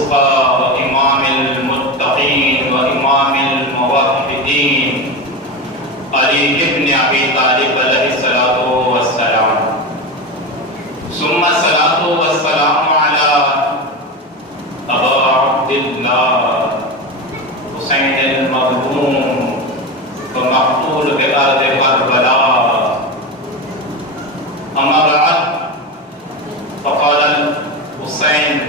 الوسطى وإمام المتقين وإمام الموحدين علي بن أبي طالب عليه الصلاة والسلام. ثم الصلاة والسلام على أبا عبد الله حسين المظلوم ومقتول بأرض كربلاء. أما بعد، فقال الحسين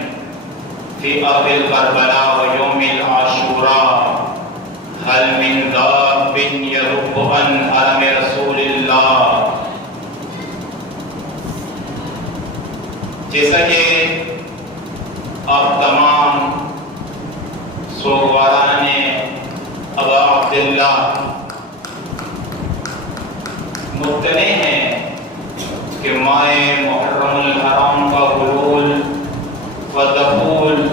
في أرض الكربلاء ويوم العاشوراء: هل من ذاب يرب عن حرم رسول اللہ. جیسا کہ آپ تمام سوگواران ابا عبداللہ مطلع ہیں کہ ماہ محرم الحرام کا حلول و دخول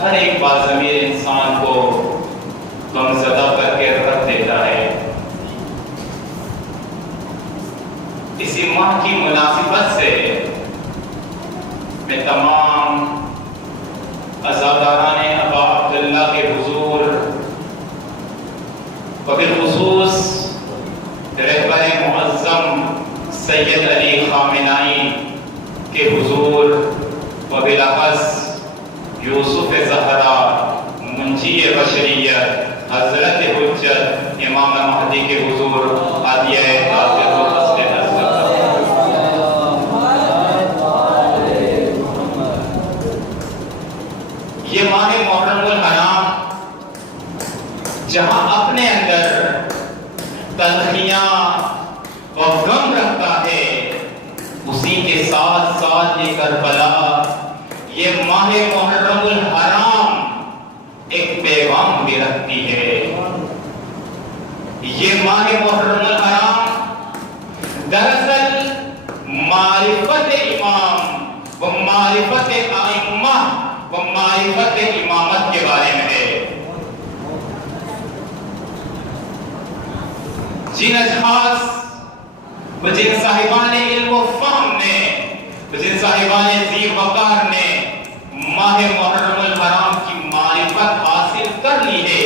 ہر ایک باضمیر انسان کو غمزدہ کر کے رکھ دیتا ہے. اسی ماہ کی مناسبت سے میں تمام عزاداران ابا عبداللہ کے حضور و بالخصوص رہبر معظم سید علی خامنائی کے حضور و بالاخص یوسف زہرا منجی بشریت حضرت حجت امام مہدی کے حضور عادیہ قادر و فضل حضرت. یہ ماہ محرم الحرام جہاں اپنے اندر تلخیاں و غم رکھتا ہے، اسی کے ساتھ ساتھ یہ کربلا، یہ ماہ محرم الحرام ایک پیغام بھی رکھتی ہے. یہ ماہ محرم الحرام دراصل معرفت امام و معرفت ائمہ و معرفت امامت کے بارے میں ہے. جن اشخاص و جن صاحبان علم و فہم نے، جن صاحبان ذی وقار نے ماہ محرم الحرام کی معرفت حاصل کر لی ہے،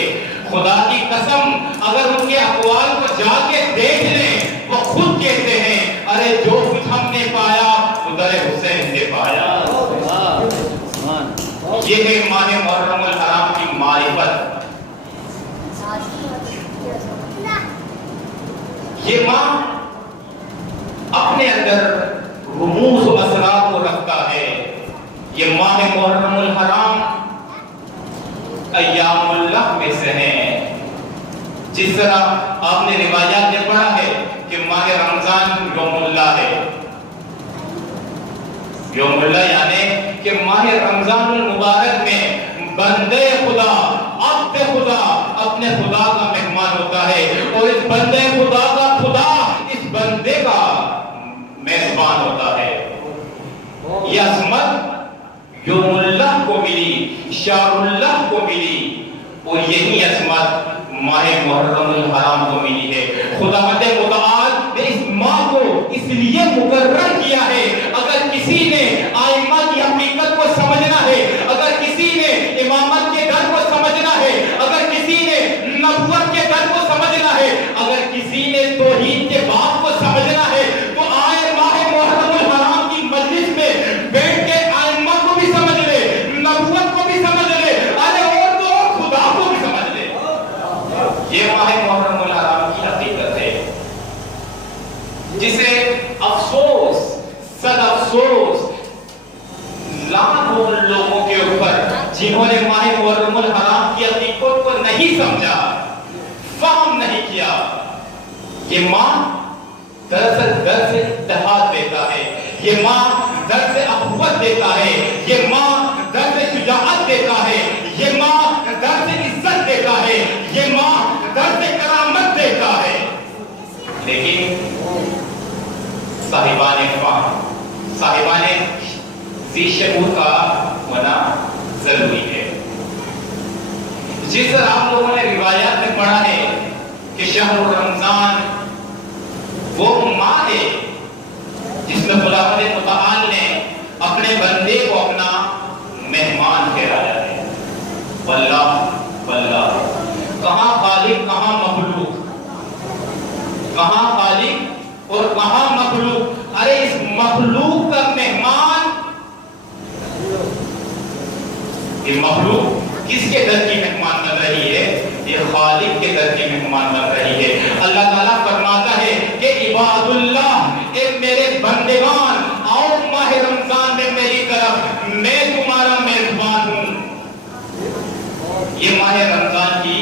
خدا کی قسم اگر ان کے اقوال کو جا کے دیکھ لیں، وہ خود کہتے ہیں ارے جو کچھ ہم نے پایا وہ در حسین نے پایا. یہ ہے ماہ محرم الحرام کی معرفت. یہ ماہ اپنے اندر رموز و اسرار کو رکھتا ہے. یہ ماہ محرم الحرام ایام اللہ میں سے ہیں. جس طرح آپ نے روایات میں پڑھا ہے کہ ماہ رمضان یوم اللہ ہے. یوم اللہ یعنی کہ ماہ رمضان المبارک میں بندے خدا، عبد خدا اپنے خدا کا مہمان ہوتا ہے، اور اس بندے خدا کا خدا اس بندے کا میزبان ہوتا ہے. یہ عظمت یوم اللہ کو ملی، شہر اللہ کو ملی، اور یہی عظمت ماہ محرم الحرام کو ملی ہے. خداوند متعال نے اس ماہ کو اس لیے مقرر کیا ہے. اگر کسی نے ائمہ کی حقیقت کو سمجھنا ہے، اگر کسی نے امامت کے در کو سمجھنا ہے، اگر کسی نے نبوت کے در کو سمجھنا ہے، اگر کسی نے توحید کے باب کو سمجھنا ہے، تو آئے ماہ محرم الحرام کی مجلس میں بیٹھ کے ائمہ کو بھی سمجھ لے، نبوت کو بھی سمجھ لے، ارے اور تو اور خدا کو بھی سمجھ لے. یہ ماہ محرم الحرام کی حقیقت ہے، جسے افسوس، صد افسوس لاکھوں لوگوں کے اوپر جنہوں نے ماہ محرم الحرام کی حقیقت کو نہیں سمجھا، فہم نہیں کیا. یہ ماہ دراصل در سے اتحاد دیتا ہے، یہ ماہ در سے اخوت دیتا ہے، یہ ماہ در سے شجاعت دیتا ہے، یہ ماہ در سے عزت دیتا ہے، یہ ماہ در سے کرامت دیتا ہے. لیکن صاحبان فہم، صاحبان ذی شعور کا ہونا ضروری ہے. جس طرح آپ لوگوں نے روایات میں پڑھا ہے کہ شہر رمضان وہ ماہ ہے جس میں خداوند متعال نے اپنے بندے کو اپنا مہمان ٹھہرایا ہے۔ واللہ واللہ، کہاں خالق کہاں مخلوق، کہاں خالق اور کہاں مخلوق۔ ارے اس مخلوق کا مہمان، یہ مخلوق کس کے در کی مہمان بن رہی ہے؟ یہ خالق کے در کی مہمان بن رہی ہے۔ اللہ تعالیٰ فرماتا ہے کہ عباد اللہ، اے میرے بندگان، آؤ ماہ رمضان میں میری طرف، میں تمہارا میزبان ہوں۔ یہ ماہ رمضان کی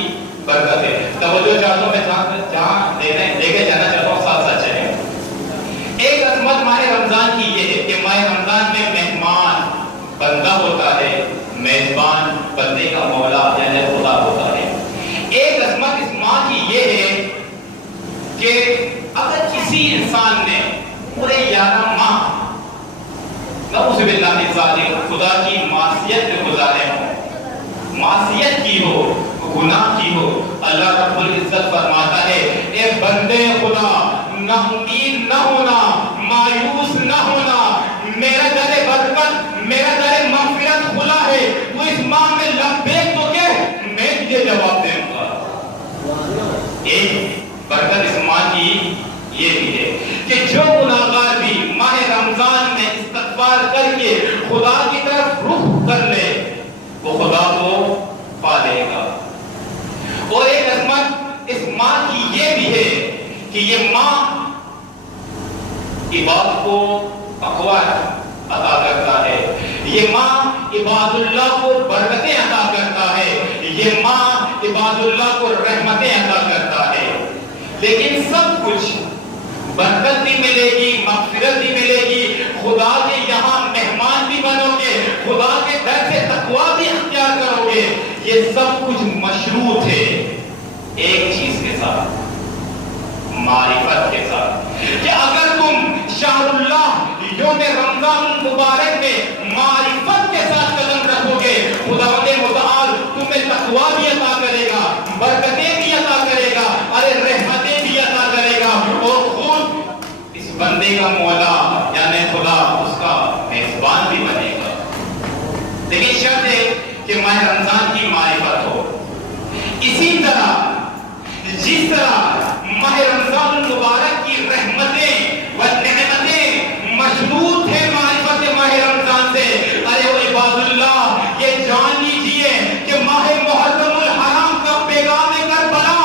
برکت ہے۔ توجہ چاہتا ہوں، میں جہاں لے کے جانا چاہتا ہوں، ساتھ ساتھ چلیں۔ ایک عظمت ماہ رمضان کی یہ ہے کہ ماہ رمضان میں مہمان بندہ ہوتا ہے، میزبان بندے کا مولا یعنی خدا ہوتا ہے۔ ایک عظمت اس ماہ کی یہ ہے کہ اگر کسی انسان نے پورے 11 ماہ نعوذ باللہ من ذالک خدا کی معصیت میں گزارے ہوں، معصیت کی ہو، گناہ کی ہو، اللہ رب العزت فرماتا ہے اے بندے خدا، نہ امید نہ ہونا، مایوس نہ ہونا، میرا در برکت، میرا در مغفرت کھلا ہے، تو اس ماہ میں لبیک تو کہہ، میں تجھے جواب دوں گا۔ ایک برکت اس ماہ کی یہ بھی ہے کہ جو گناہگار بھی ماہ رمضان میں استغفار کر کے خدا کی طرف رخ کر لے، وہ خدا کو پا لے گا۔ اور ایک عظمت اس ماہ کی یہ بھی ہے کہ یہ ماہ عبادت کو تقوی عطا کرتا ہے، یہ ماہ عباد اللہ کو برکتیں عطا کرتا ہے، یہ ماہ عباد اللہ کو رحمتیں عطا کرتا ہے۔ لیکن سب کچھ برکت بھی ملے گی، مغفرت بھی ملے گی، خدا کے یہاں مہمان بھی بنو گے، خدا کے در سے تقوی بھی اختیار کرو گے، یہ سب کچھ مشروط ہے ایک چیز کے ساتھ، معرفت کے ساتھ، کہ اگر تم شہر اللہ یوم رمضان المبارک میں معرفت کے ساتھ قدم رکھو گے، خداوند متعال تمہیں تقوی بھی عطا کرے گا، برکتیں بھی عطا کرے گا، ارے رحمتیں بھی عطا کرے گا، اور خود اس بندے کا مولا یعنی خدا اس کا میزبان بھی بنے گا۔ لیکن شرط ہے کہ ماہ رمضان کی معرفت ہو۔ اسی طرح جس طرح ماہ رمضان المبارک کی رحمتیں و نعمتیں مشروط ہے معرفت ماہ رمضان سے، ارے وہ عباد اللہ یہ جان لیجئے کہ ماہ محرم الحرام کا پیغام کربلا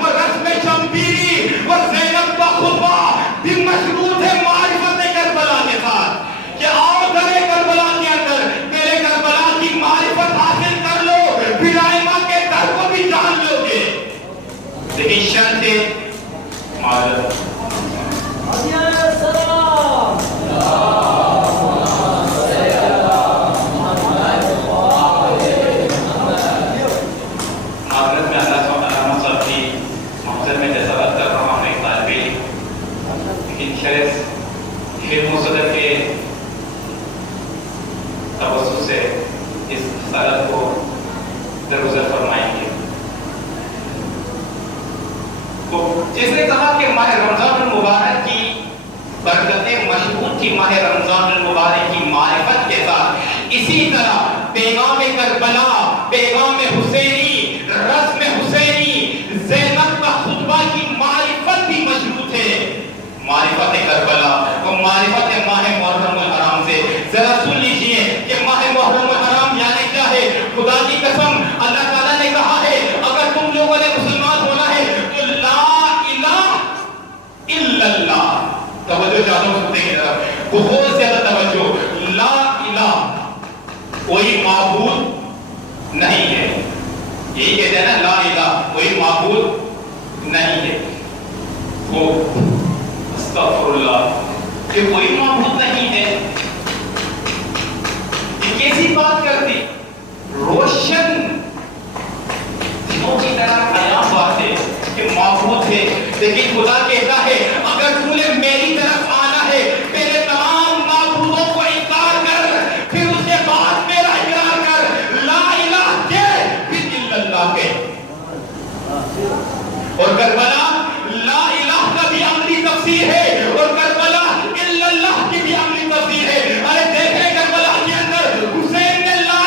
و رسم شمبیری و زینب کا خطبہ بھی مشروط ہے معرفت کربلا کے ساتھ، کہ آؤ در کربلا کے اندر میرے کربلا کی معرفت حاصل کر لو، پھر ائمہ کے در کو بھی جان لو گے۔ لیکن شرط ہے معرفت۔ جس نے کہا کہ ماہ رمضان المبارک کی برکتیں مشروط تھی ماہ رمضان المبارک کی معرفت کے ساتھ، اسی طرح پیغام کربلا، پیغام حسینی، رسم حسینی، زینب کا خطبہ کی معرفت بھی مشروط ہے معرفت کربلا و معرفت ماہ محرم الحرام سے۔ ذرا سن لیجئے کہ ماہ محرم الحرام یعنی کیا ہے۔ خدا کی قسم اللہ تعالیٰ نے کہا ہے اگر تم لوگوں نے مسلمان ہونا ہے تو لا الہ الا اللہ، توجہ چاہتا ہوں سنتے کی طرف، بہت زیادہ توجہ، لا الہ، کوئی معبود نہیں ہے، یہی کہتے ہیں نا لا الہ، کوئی معبود نہیں ہے، وہ استغفر اللہ، کہ کوئی معبود نہیں ہے، یہ کیسی بات کرتی، روشن دنوں کی طرح عیاں بات ہے کہ معبود ہے، لیکن خدا کہتا ہے اگر تم نے میری طرف آنا ہے میرے تمام معبودوں کو انکار کر، پھر اس کے بعد میرا اقرار کر، لا الہ کے پھر الا اللہ کے۔ اور کربلا لا الہ کا بھی عملی تفسیر ہے اور کربلا الا اللہ کی بھی عملی تفسیر ہے۔ ارے دیکھیں کربلا کے اندر حسین نے لا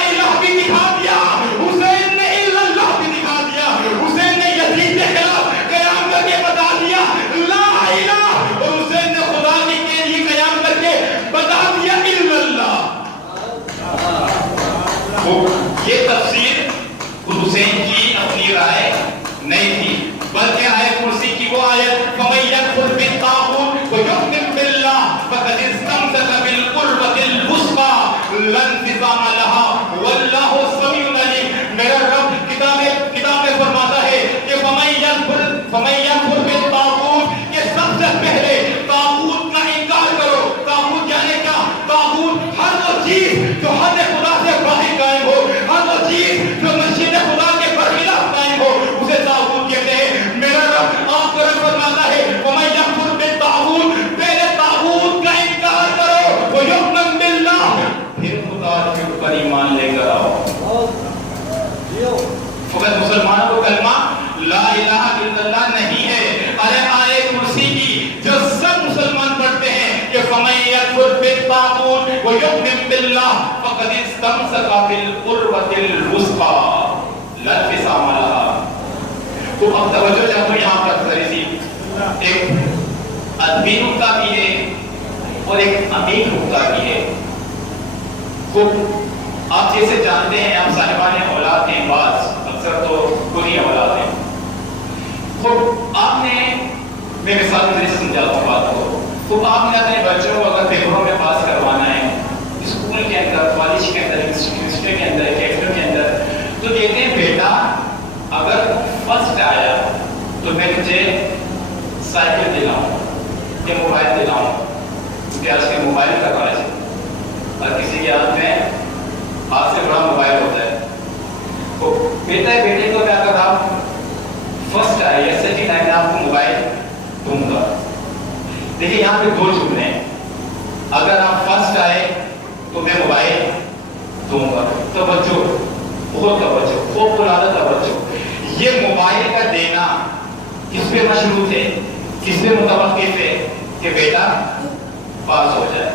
یہ تفسیر حسین کی اپنی رائے نہیں تھی، بلکہ آیت کرسی کی وہ آیت فَمَن يَكْفُرْ بِالطَّاغُوتِ وَيُؤْمِن بِاللَّهِ فَقَدِ اسْتَمْسَكَ بِالْعُرْوَةِ الْوُثْقَىٰ لَا انفِصَامَ لَهَا وَاللَّهُ سَمِيعٌ عَلِيمٌ۔ میرا رب کتاب میں فرماتا ہے کہ فَمَن يَكْفُرْ بِالطَّاغُوتِ، کہ سب سے پہلے طاغوت کا انکار کرو۔ طاغوت یعنی کیا؟ طاغوت ہر وہ چیز جو حد خدا سے باہر قائم ہو، ہر وہ چیز جو مشیت خدا کے برخلاف قائم ہو، اسے طاغوت کہتے ہیں۔ میرا رب آپ کو فرماتا ہے وَمَن يَكْفُرْ بِالطَّاغُوتِ، پہلے طاغوت کا انکار کرو، وَيُؤْمِن بِاللَّهِ، پھر خدا کے اوپر ایمان لے کر آؤ۔ فقط مسلمانوں کو کلمہ لا الہ الا اللہ نہیں ہے، ارے آیت کرسی کی جو سب مسلمان پڑھتے ہیں کہ فَمَن يَكْفُرْ بِالطَّاغُوتِ وَيُؤْمِن بِاللَّهِ فَقَدِ اسْتَمْسَكَ بِالْعُرْوَةِ الْوُثْقَىٰ لَا انفِصَامَ لَهَا۔ تو اب توجہ چاہتا ہوں یہاں پر ذرا سی ایک ادبی نکتہ بھی ہے اور ایک عمیق نکتہ بھی ہے۔ خوب آپ جیسے جانتے ہیں، آپ صاحبان اولاد ہیں، بعض اکثر تو بری اولاد ہیں۔ خوب آپ نے، میں مثال کے ذریعے سمجھاتا ہوں بات کو، خوب آپ نے اپنے بچوں کو اگر پیپروں میں پاس کروانا ہے، اسکول کے اندر، کالج کے اندر، انسٹیٹیوٹ کے اندر، کیفے کے اندر، تو کہتے ہیں بیٹا اگر فرسٹ آیا تو میں تجھے سائیکل دلاؤں یا موبائل دلاؤں، کیونکہ آج کے موبائل کا راج ہے، اور کسی کے ہاتھ میں ہاتھ سے بڑا موبائل ہوتا ہے۔ تو کہتا ہے بیٹے کو میں اگر آپ فرسٹ آئے یا سیکنڈ آئے میں آپ کو موبائل دوں گا۔ دیکھیں یہاں پہ دو جملے ہیں، اگر آپ فرسٹ آئے تو میں موبائل دوں گا۔ توجہ، بہت توجہ، خوب بلادہ توجہ۔ یہ موبائل کا دینا کس پہ مشروط ہے، کس پہ متوقف ہے؟ کہ بیٹا پاس ہو جائے۔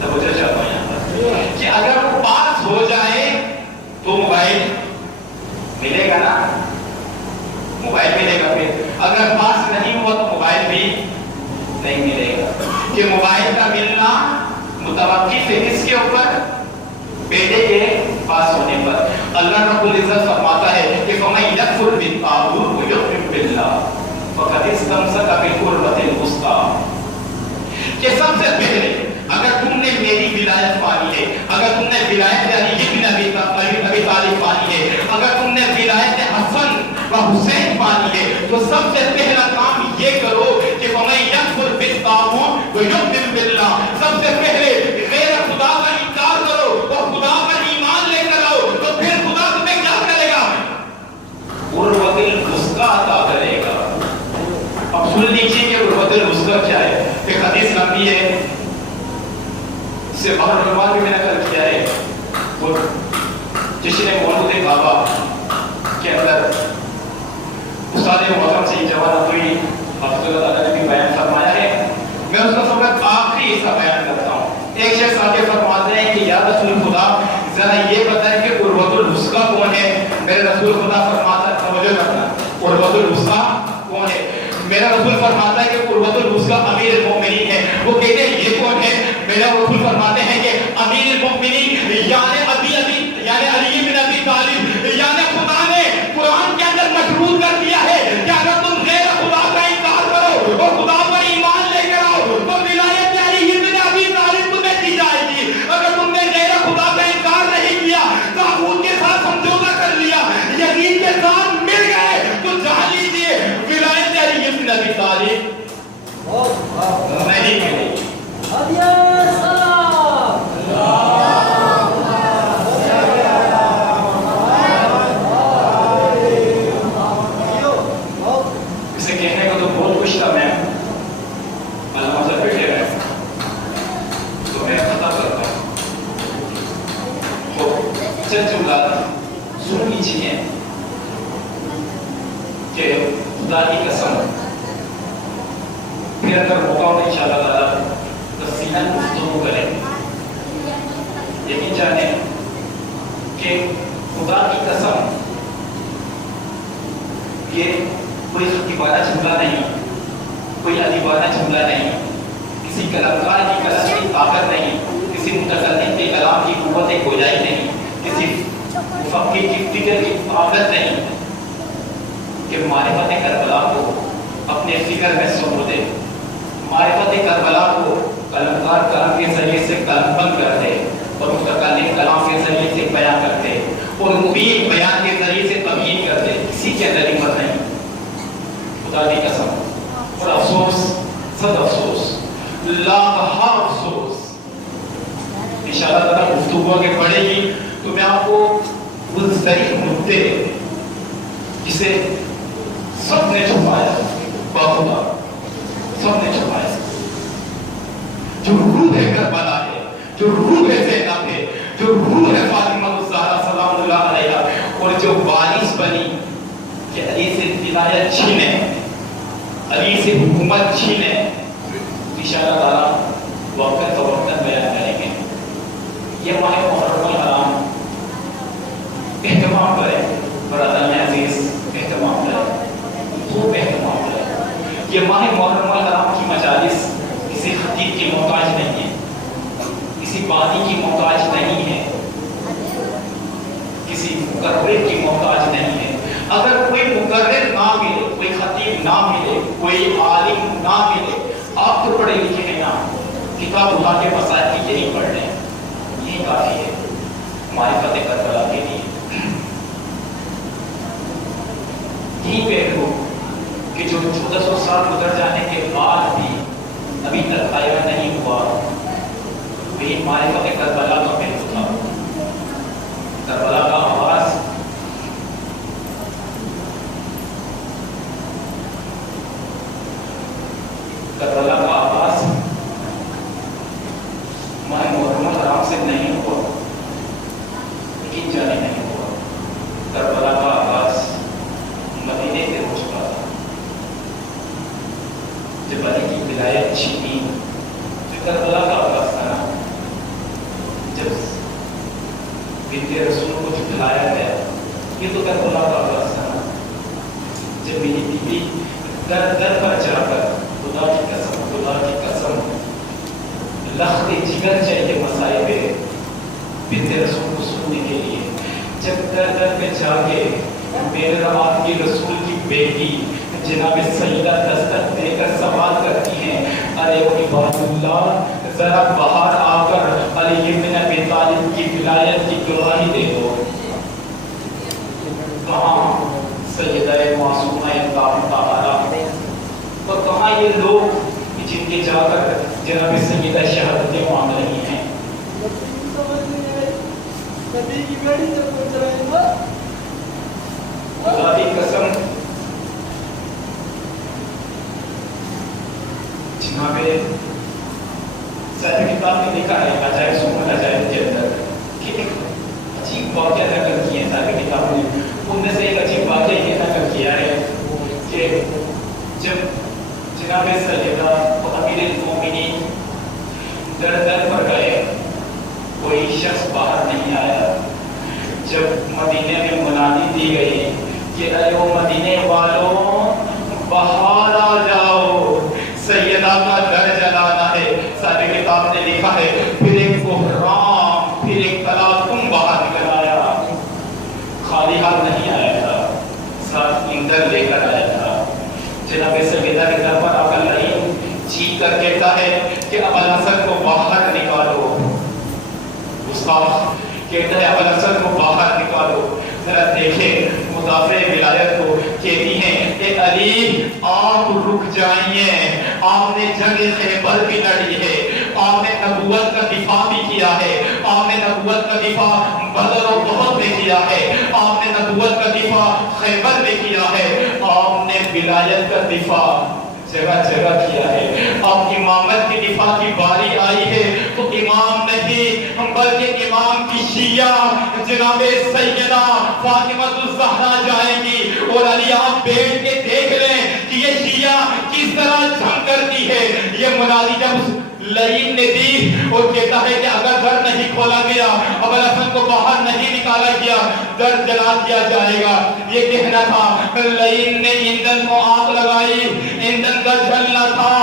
توجہ چاہتا ہوں یہاں پر کہ اگر وہ پاس ہو جائے تو موبائل ملے گا نا، موبائل ملے گا۔ پھر اگر پاس نہیں ہوا تو موبائل بھی نہیں ملے گا۔ کہ موبائل کا ملنا متوقف ہے کس کے اوپر؟ بیٹے کے پاس ہونے پر۔ اللہ رب العزت فرماتا ہے کہ فَمَن يَكْفُرْ بِالطَّاغُوتِ وَيُؤْمِن بِاللَّهِ فَقَدِ اسْتَمْسَكَ بِالْعُرْوَةِ الْوُثْقَىٰ، کہ سب سے پہلے اگر تم نے میری ولایت پانی ہے، اگر تم نے ولایت علی بن ابی طالب پانی ہے، اگر تم نے ولایت حسن و حسین پانی ہے، تو سب سے پہلا کام یہ کرو کہ فَمَن يَكْفُرْ بِالطَّاغُوتِ وَيُؤْمِن بِاللَّهِ، سب سے پہلے غیر خدا کا انکار کرو اور خدا پر ایمان لے کر آؤ، تو پھر خدا تمہیں کیا کرے گا؟ عروۃ الوثقیٰ عطا کرے گا۔ اب سن لیجیے کہ عروۃ الوثقیٰ کیا ہے۔ ایک حدیث لمبی ہے، اس سے باہر عنوان بھی میں نے نقل کیا ہے، وہ جشن مولود بابا کے اندر استاد محترم سے یہ جواب ہوئی، حافظ اللہ تعالیٰ نے بھی بیان فرمایا ہے۔ میں اس کا فقط آخری حصہ بیان کرتا ہوں۔ ایک شخص آگے فرماتے ہیں کہ یا رسول خدا ذرا یہ بتائیں کہ عروۃ الوثقیٰ کون ہے؟ میرے رسول خدا فرماتا ہے، توجہ کرنا، عروۃ الوثقیٰ کون ہے؟ میرا رسول فرماتا ہے کہ عروۃ الوثقیٰ امیر المؤمنین ہے۔ وہ کہتے ہیں یہ کون ہے؟ میرا رسول فرماتے ہیں کہ امیر المؤمنین یعنی علی بن ابی طالب، یعنی خدا نے قرآن کے اندر مشروط کر دیا ہے کہ اگر تم غیر خدا کا انکار کرو اور خدا پر ایمان لے کر آؤ تو ولایت علی بن ابی طالب تمہیں دی جائے گی۔ اگر تم نے غیر خدا کا انکار نہیں کیا، طاغوت کے ساتھ سمجھوتا کر لیا، یزید کے ساتھ مل گئے، تو جان لیجیے ولایت علی بن ابی طالب نہیں ملے گی۔ اسے کہنے کو تو بہت خوش تھا میں، علامہ صاحب بیٹھے رہے تو میں پتہ کرتا ہوں تو چند جملہ سن لیجیے کہ خدا کی قسم پھر اگر موقع ہو ان شاء اللہ تعالیٰ تفصیلاً گفتگو کریں۔ یقین جانیں کہ خدا کی قسم یہ کوئی خطیبانہ جملہ نہیں، کوئی ادیبانہ جملہ نہیں، کسی کلمکار کی قلم کی طاقت نہیں، کسی متکلم کے کلام کی قوت گویائی نہیں، کسی مفکر کی فکر کی طاقت نہیں کہ معرفت کربلا کو اپنے فکر میں سمو دے، معرفت کربلا کو قلمکار کلام کے ذریعے سے قلم بند کر دے اور متکلم کلام کے ذریعے سے بیان کر دے اور مبین بیان کے ذریعے سے تبیین کر دے، کسی کے اندر ہمت نہیں۔ خدا کی قسم، اور افسوس، صد افسوس، لاکھاں افسوس۔ انشاءاللہ تعالیٰ گفتگو آگے بڑھے گی تو میں آپ کو وہ ضعیف نکتے جسے سب نے چھپایا، باخدا سب نے چھپایا، جو روح کربلا ہے، جو روح زینب ہے، جو روح فاطمہ الزہرا سلام اللہ علیہا، اور جو وارث بنی کہ علی سے ولایت چھینے، علی سے حکومت چھینے، انشاءاللہ تعالیٰ وقت وقت بیان کریں گے۔ یہ ماہ محرم الحرام اہتمام کریں، برادران عزیز اہتمام کریں، خوب اہتمام کریں۔ یہ ماہ محرم الحرام کی مجالس کسی خطیب کی محتاج نہیں ہے، کسی بانی کی محتاج نہیں ہے، کسی مقرر کی محتاج نہیں ہے۔ اگر کوئی مقرر نہ ملے، کوئی خطیب نہ ملے، کوئی عالم نہ ملے، آپ تو پڑھے لکھے ہیں نا، کتاب اٹھا کے مسائل کی یہی پڑھ لیں، یہی کافی ہے معرفت کربلا کے لیے۔ یہی پہلو کہ جو 1400 سال گزر جانے کے بعد بھی ابھی تک قائم نہیں ہوا، وہی معرفت کربلا کا پہلو تھا۔ کربلا کا آواز کربلا کا آواز ماہ محرم الحرام سے نہیں ہوا، لیکن جانے نہیں ہوا۔ کربلا کا آواز مدینے سے ہو چکا تھا، جب علی کی ولایت چھینی، جو کربلا کا آواز تھا نا، جب بنت رسول کو جھٹلایا گیا، یہ تو کربلا کا آواز تھا نا، جب میری بیوی در در پر جا کر خدا کی قسم، خدا کی قسم، لخت جگر چاہیے مسائل پہ بنت رسول کو سننے کے لیے، جب در در پہ جا کے میرے آپ کی رسول کی بیٹی جناب سیدہ دستک دے کر سوال کرتی ہیں، ارے عباد اللہ ذرا باہر آ کر علی بن ابی طالب کی ولایت کی گواہی دے دو۔ کہاں سیدہ معصومہ طاہرہ، اور کہاں یہ لوگ جن کے جا کر جناب سیدہ شہادتیں مانگ رہی ہیں۔ خدا کی قسم، جناب صاحب کتاب میں لکھا ہے عجائب سنن عجائب کے اندر کہ ایک عجیب واقعہ نقل کیے ہیں صاحب کتاب نے، ان میں سے ایک عجیب واقعہ یہ نقل کیا ہے کہ جب جناب سیدہ امیر المومنین در در پر گئے، کوئی شخص باہر نہیں آیا۔ جب مدینے میں منادی دی گئی کہ اے او مدینے والوں باہر آ جاؤ، سیدہ کا در جلانا ہے، صاحب کتاب نے لکھا ہے پھر ایک بحرام، پھر ایک تلاطم باہر نکل آیا، خالی ہاتھ نہیں آیا تھا، ساتھ ایندھن لے کر آیا تھا۔ جناب سیدہ کے در پر آ کر لعین چیخ کر کہتا ہے کہ ابوالحسن کو باہر نکالو، گستاخ کہتا ہے ابوالحسن کو باہر نکالو۔ ذرا دیکھیں مدافع ولایت کو کہتی ہیں کہ علی آپ رک جائیے، آپ نے جنگ خیبر بھی لڑی ہے، آپ نے نبوت کا دفاع بھی کیا ہے، آپ نے نبوت کا دفاع بدر و احد میں کیا ہے، آپ نے نبوت کا دفاع خیبر میں کیا ہے، آپ نے ولایت کا دفاع جگہ جگہ کیا ہے۔ اب امامت کی دفاع کی باری آئی ہے تو امام نہیں بلکہ امام کی شیعہ جناب سیدہ فاطمہ الزہرا جائیں گی، اور علی آپ بیٹھ کے دیکھ لیں کہ یہ شیعہ کس طرح جنگ کرتی ہے۔ یہ منادی جب لعین نے دی اور کہتا ہے کہ اگر در نہیں کھولا گیا، ابوالحسن کو باہر نہیں نکالا گیا، در جلا دیا جائے گا، یہ کہنا تھا۔ لعین نے ایندھن کو آگ لگائی، ایندھن کا جلنا تھا،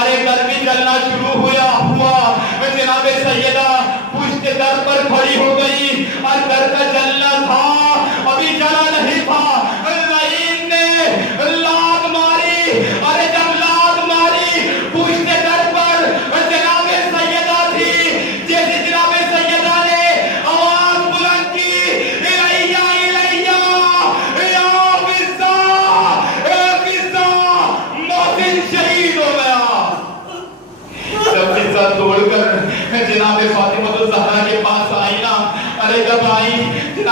ارے در بھی جلنا شروع ہوا، جناب سیدہ پشت در پر کھڑی ہو گئی اور در کا جلنا تھا،